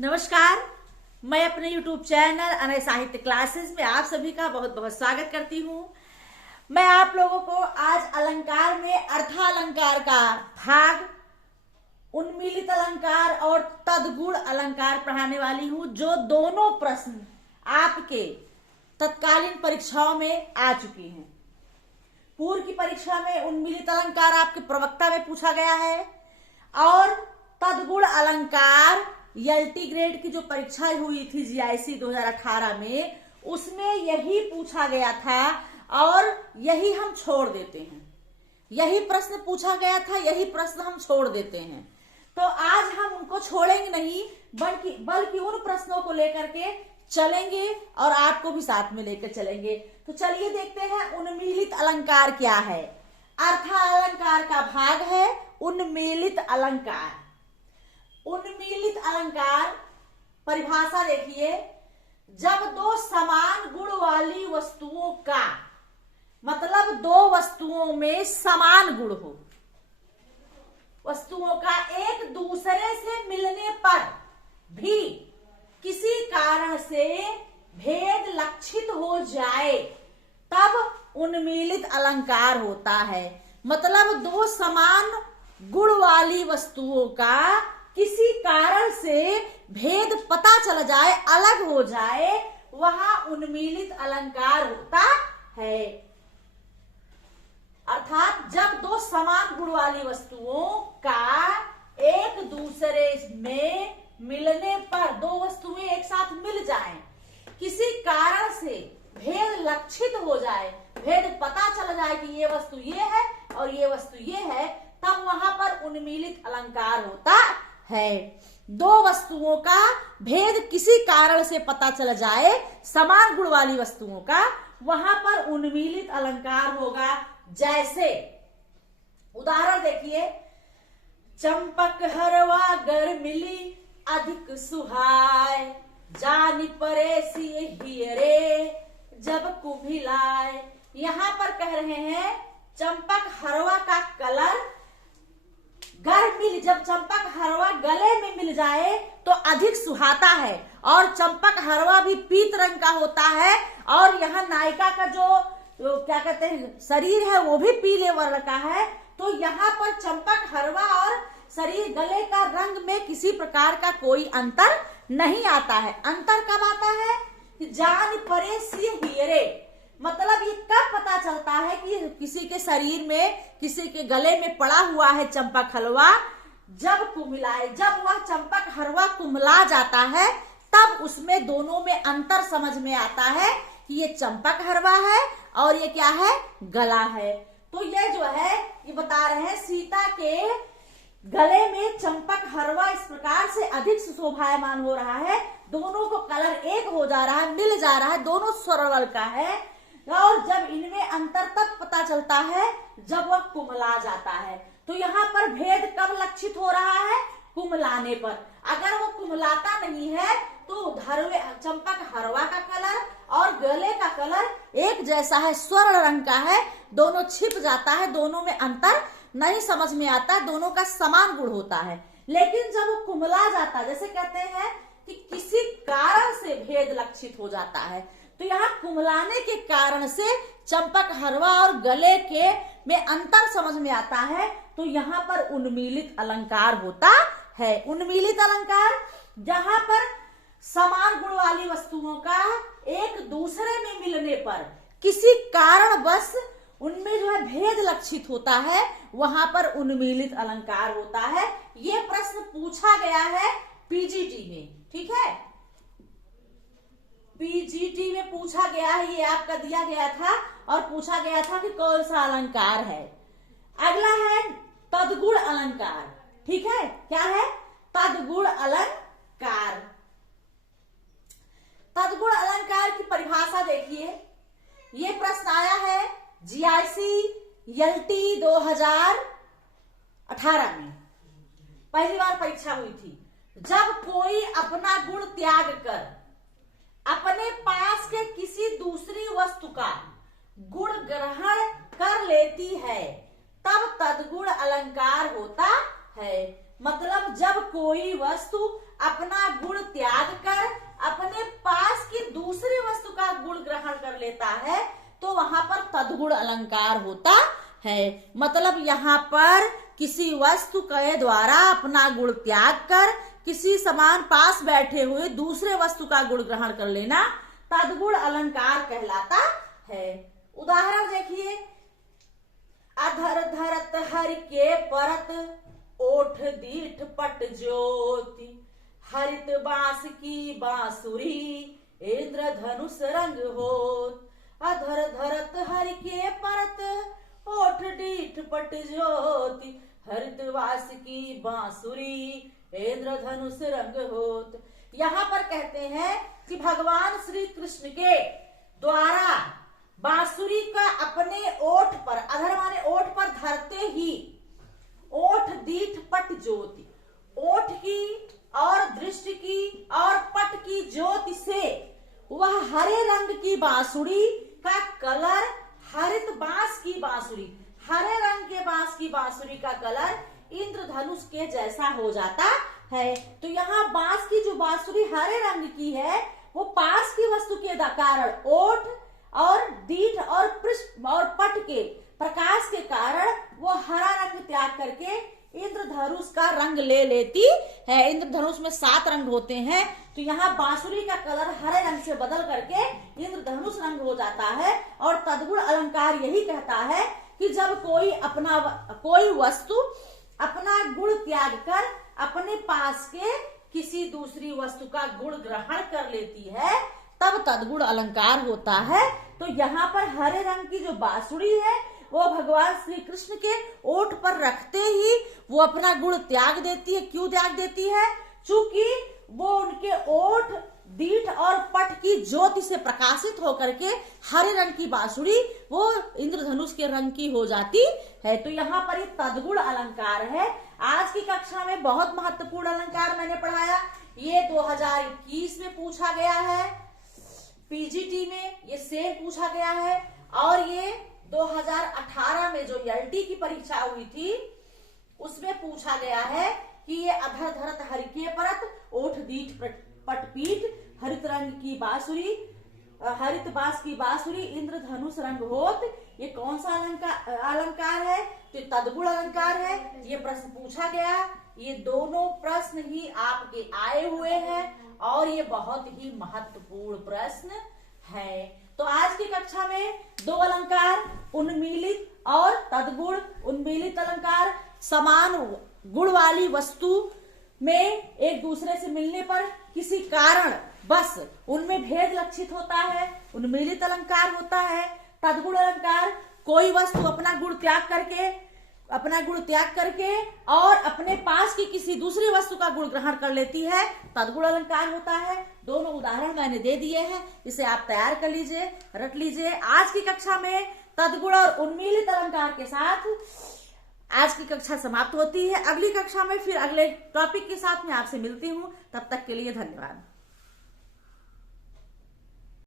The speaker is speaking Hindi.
नमस्कार। मैं अपने YouTube चैनल अनय साहित्य क्लासेस में आप सभी का बहुत बहुत स्वागत करती हूँ। मैं आप लोगों को आज अलंकार में अर्थालंकार का भाग, उन्मीलित अलंकार और तदगुण अलंकार पढ़ाने वाली हूँ, जो दोनों प्रश्न आपके तत्कालीन परीक्षाओं में आ चुकी हैं। पूर्व की परीक्षा में उन्मीलित अलंकार आपके प्रवक्ता में पूछा गया है और तदगुण अलंकार एलटी ग्रेड की जो परीक्षा हुई थी जीआईसी 2018 में, उसमें यही पूछा गया था और यही हम छोड़ देते हैं। यही प्रश्न पूछा गया था, यही प्रश्न हम छोड़ देते हैं। तो आज हम उनको छोड़ेंगे नहीं, बल्कि उन प्रश्नों को लेकर के चलेंगे और आपको भी साथ में लेकर चलेंगे। तो चलिए देखते हैं उन्मीलित अलंकार क्या है। अर्थालंकार का भाग है उन्मीलित अलंकार। उन्मीलित अलंकार परिभाषा देखिए, जब दो समान गुण वाली वस्तुओं का, मतलब दो वस्तुओं में समान गुण हो, वस्तुओं का एक दूसरे से मिलने पर भी किसी कारण से भेद लक्षित हो जाए, तब उन्मीलित अलंकार होता है। मतलब दो समान गुण वाली वस्तुओं का किसी कारण से भेद पता चल जाए, अलग हो जाए, वहां उन्मीलित अलंकार होता है। अर्थात जब दो समान गुण वाली वस्तुओं का एक दूसरे में मिलने पर, दो वस्तुएं एक साथ मिल जाएं, किसी कारण से भेद लक्षित हो जाए, भेद पता चल जाए कि ये वस्तु ये है और ये वस्तु ये है, तब वहां पर उन्मीलित अलंकार होता है। दो वस्तुओं का भेद किसी कारण से पता चल जाए, समान गुण वाली वस्तुओं का, वहां पर उन्मीलित अलंकार होगा। जैसे उदाहरण देखिए, चंपक हरवा गर मिली अधिक सुहाय, जानी परे सिए हियरे जब कुम्हिलाए। यहां पर कह रहे हैं चंपक हरवा का कलर गर मिल, जब चंपक हरवा गले में मिल जाए तो अधिक सुहाता है, और चंपक हरवा भी पीत रंग का होता है, और यहाँ नायिका का जो क्या कहते हैं शरीर है वो भी पीले वर्ण का है। तो यहाँ पर चंपक हरवा और शरीर गले का रंग में किसी प्रकार का कोई अंतर नहीं आता है। अंतर कब आता है? जान परे सिय हियरे, मतलब ये कब पता चलता है कि किसी के शरीर में, किसी के गले में पड़ा हुआ है चंपक हलवा, जब कुम्हिलाए, जब वह चंपक हलवा कुम्हला जाता है, तब उसमें दोनों में अंतर समझ में आता है कि ये चंपक हलवा है और ये क्या है, गला है। तो ये जो है ये बता रहे हैं सीता के गले में चंपक हलवा इस प्रकार से अधिक शोभायमान हो रहा है, दोनों को कलर एक हो जा रहा है, मिल जा रहा है, दोनों स्वर्ण का है, और जब इनमें अंतर तब पता चलता है जब वह कुम्हला जाता है। तो यहाँ पर भेद कब लक्षित हो रहा है? कुम्हलाने पर। अगर वो कुम्हलाता नहीं है तो चंपक हरवा का कलर और गले का कलर एक जैसा है, स्वर्ण रंग का है, दोनों छिप जाता है, दोनों में अंतर नहीं समझ में आता, दोनों का समान गुण होता है। लेकिन जब वो कुम्हला जाता है, जैसे कहते हैं कि किसी कारण से भेद लक्षित हो जाता है, तो यहाँ कुम्हलाने के कारण से चंपक हरवा और गले के में अंतर समझ में आता है, तो यहाँ पर उन्मीलित अलंकार होता है। उन्मीलित अलंकार जहां पर समान गुण वाली वस्तुओं का एक दूसरे में मिलने पर किसी कारणवश उनमें जो है भेद लक्षित होता है, वहां पर उन्मीलित अलंकार होता है। ये प्रश्न पूछा गया है पीजीटी में, ठीक है, पीजीटी में पूछा गया है, ये आपका दिया गया था और पूछा गया था कि कौन सा अलंकार है। अगला है तदगुण अलंकार, ठीक है, क्या है? तदगुण अलंकार। तदगुण अलंकार की परिभाषा देखिए, ये प्रश्न आया है जीआईसी एलटी 2018 में, पहली बार परीक्षा हुई थी। जब कोई अपना गुण त्याग कर अपने पास के किसी दूसरी वस्तु का गुण ग्रहण कर लेती है, तब तदगुण अलंकार होता है। मतलब जब कोई वस्तु अपना गुण त्याग कर अपने पास की दूसरी वस्तु का गुण ग्रहण कर लेता है तो वहां पर तद्गुण अलंकार होता है। मतलब यहाँ पर किसी वस्तु के द्वारा अपना गुण त्याग कर किसी समान पास बैठे हुए दूसरे वस्तु का गुण ग्रहण कर लेना तद्गुण अलंकार कहलाता है। उदाहरण देखिए, अधर धरत हरि के परत ओठ दीठ पट ज्योति, हरित बांस की बांसुरी इंद्र धनुष रंग होत। अधर धरत हरि के परत ओठ दीठ पट ज्योति, हरित बांस की बांसुरी इंद्र धनुष रंग होत। यहाँ पर कहते हैं कि भगवान श्री कृष्ण के द्वारा बांसुरी का अपने ओठ पर, अधर माने ओठ पर धरते ही ओठ दीठ पट ज्योति, ओठ की और दृष्टि की और पट की ज्योति से वह हरे रंग की बांसुरी का कलर, हरित बांस की बांसुरी, हरे रंग के बांस की बांसुरी का कलर इंद्रधनुष के जैसा हो जाता है। तो यहाँ बांस की जो बांसुरी हरे रंग की है वो पास की वस्तु के कारण ओठ और दीठ और पृष्ठ और पट के प्रकाश के कारण वो हरा रंग त्याग करके इंद्रधनुष का रंग ले लेती है। इंद्रधनुष में 7 रंग होते हैं, तो यहाँ बांसुरी का कलर हरे रंग से बदल करके इंद्रधनुष रंग हो जाता है। और तद्गुण अलंकार यही कहता है कि जब कोई वस्तु अपना गुण त्याग कर अपने पास के किसी दूसरी वस्तु का गुण ग्रहण कर लेती है तब तद्गुण अलंकार होता है। तो यहाँ पर हरे रंग की जो बांसुरी है वो भगवान श्री कृष्ण के ओठ पर रखते ही वो अपना गुण त्याग देती है। क्यों त्याग देती है? चूंकि वो उनके ओठ दीठ और पट की ज्योति से प्रकाशित होकर के हरे रंग की बांसुरी वो इंद्रधनुष के रंग की हो जाती है। तो यहाँ पर ये तद्गुण अलंकार है। आज की कक्षा में बहुत महत्वपूर्ण अलंकार मैंने पढ़ाया। ये 2021 में पूछा गया है, पीजीटी में ये सेम पूछा गया है, और ये 2018 में जो एलटी की परीक्षा हुई थी उसमें पूछा गया है कि ये अधर धरत हरि के परत ओठ दीठ पटपीठ हरित रंग की बांसुरी, हरित बांस की बांसुरी इंद्रधनुष रंग होत, ये कौन सा अलंकार है? तो तद्गुण अलंकार है। ये प्रश्न पूछा गया। ये दोनों प्रश्न ही आपके आए हुए हैं और ये बहुत ही महत्वपूर्ण प्रश्न है। तो आज की कक्षा में 2 अलंकार उन्मीलित और तद्गुण। उन्मीलित अलंकार समान गुण वाली वस्तु में एक दूसरे से मिलने पर किसी कारण बस उनमें भेद लक्षित होता है, उन्मीलित अलंकार होता है। तद्गुण अलंकार कोई वस्तु अपना गुण त्याग करके और अपने पास की किसी दूसरी वस्तु का गुण ग्रहण कर लेती है, तद्गुण अलंकार होता है। दोनों उदाहरण मैंने दे दिए हैं, इसे आप तैयार कर लीजिए, रट लीजिए। आज की कक्षा में तद्गुण और उन्मीलित अलंकार के साथ आज की कक्षा समाप्त होती है। अगली कक्षा में फिर अगले टॉपिक के साथ मैं आपसे मिलती हूँ। तब तक के लिए धन्यवाद।